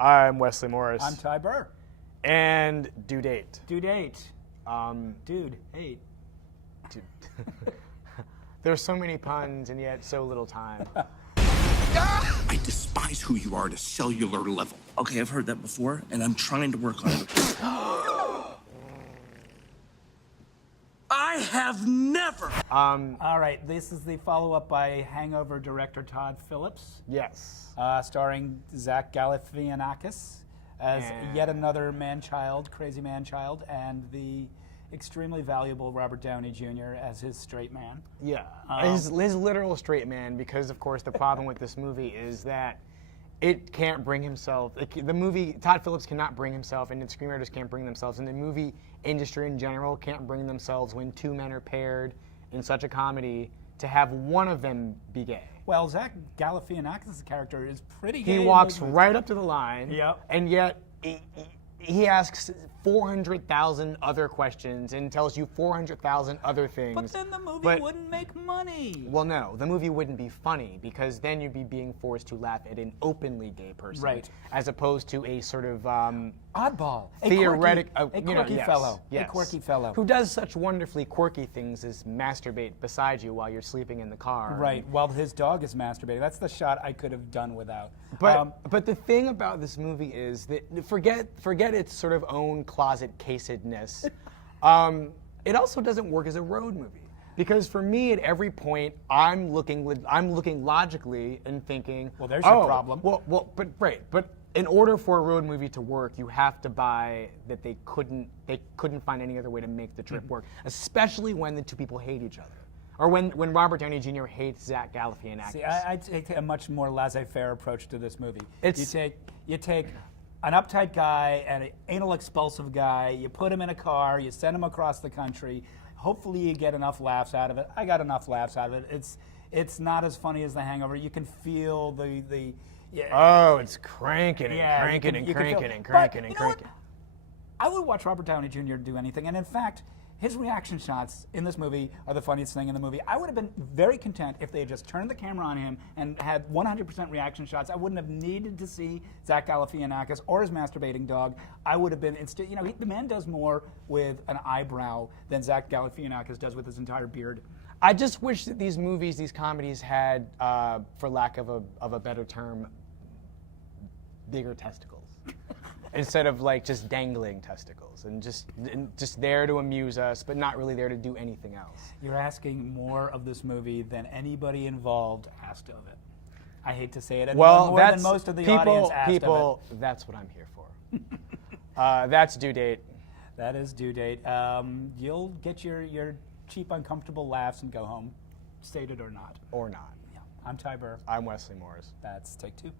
I'm Wesley Morris. I'm Ty Burr. And due date. Due date. Dude, hate. Dude. There's so many puns and yet so little time. I despise who you are at a cellular level. Okay, I've heard that before, and I'm trying to work on it. I have never. All right, this is the follow-up by Hangover director Todd Phillips. Yes. Starring Zach Galifianakis as yet another man-child, crazy man-child, and the extremely valuable Robert Downey Jr. as his straight man. Yeah, his literal straight man, because of course the problem with this movie is that it can't bring himself, the movie, Todd Phillips cannot bring himself, and the screenwriters can't bring themselves, and the movie industry in general can't bring themselves when two men are paired in such a comedy to have one of them be gay. Well, Zach Galifianakis' character is pretty gay. He walks right up to the line, Yep. and yet he asks 400,000 other questions and tells you 400,000 other things. But then the movie wouldn't make money. Well, no, the movie wouldn't be funny because then you'd be being forced to laugh at an openly gay person, Right. As opposed to a sort of oddball, theoretic, a quirky fellow, yes, a quirky fellow who does such wonderfully quirky things as masturbate beside you while you're sleeping in the car. Right, while his dog is masturbating. That's the shot I could have done without. But the thing about this movie is that forget its sort of own closet casedness. It also doesn't work as a road movie because for me at every point I'm looking logically and thinking, well, there's your problem. But in order for a road movie to work, you have to buy that they couldn't find any other way to make the trip work, especially when the two people hate each other. Or when Robert Downey Jr. hates Zach Galifianakis. See, I take a much more laissez-faire approach to this movie. You take an uptight guy and an anal expulsive guy, you put him in a car, you send him across the country, hopefully you get enough laughs out of it. I got enough laughs out of it. It's not as funny as The Hangover. You can feel the it's cranking and cranking and cranking and cranking and cranking. I would watch Robert Downey Jr. do anything, and in fact, his reaction shots in this movie are the funniest thing in the movie. I would have been very content if they had just turned the camera on him and had 100% reaction shots. I wouldn't have needed to see Zach Galifianakis or his masturbating dog. I would have been, the man does more with an eyebrow than Zach Galifianakis does with his entire beard. I just wish that these movies, these comedies had, for lack of a better term, bigger testicles. Instead of like just dangling testicles and just there to amuse us, but not really there to do anything else. You're asking more of this movie than anybody involved asked of it. I hate to say it, well, more than most of the audience asked of it. That's what I'm here for. That's Due Date. That is Due Date. You'll get your cheap, uncomfortable laughs and go home, stated or not. Or not. Yeah. I'm Ty Burr. I'm Wesley Morris. That's take two.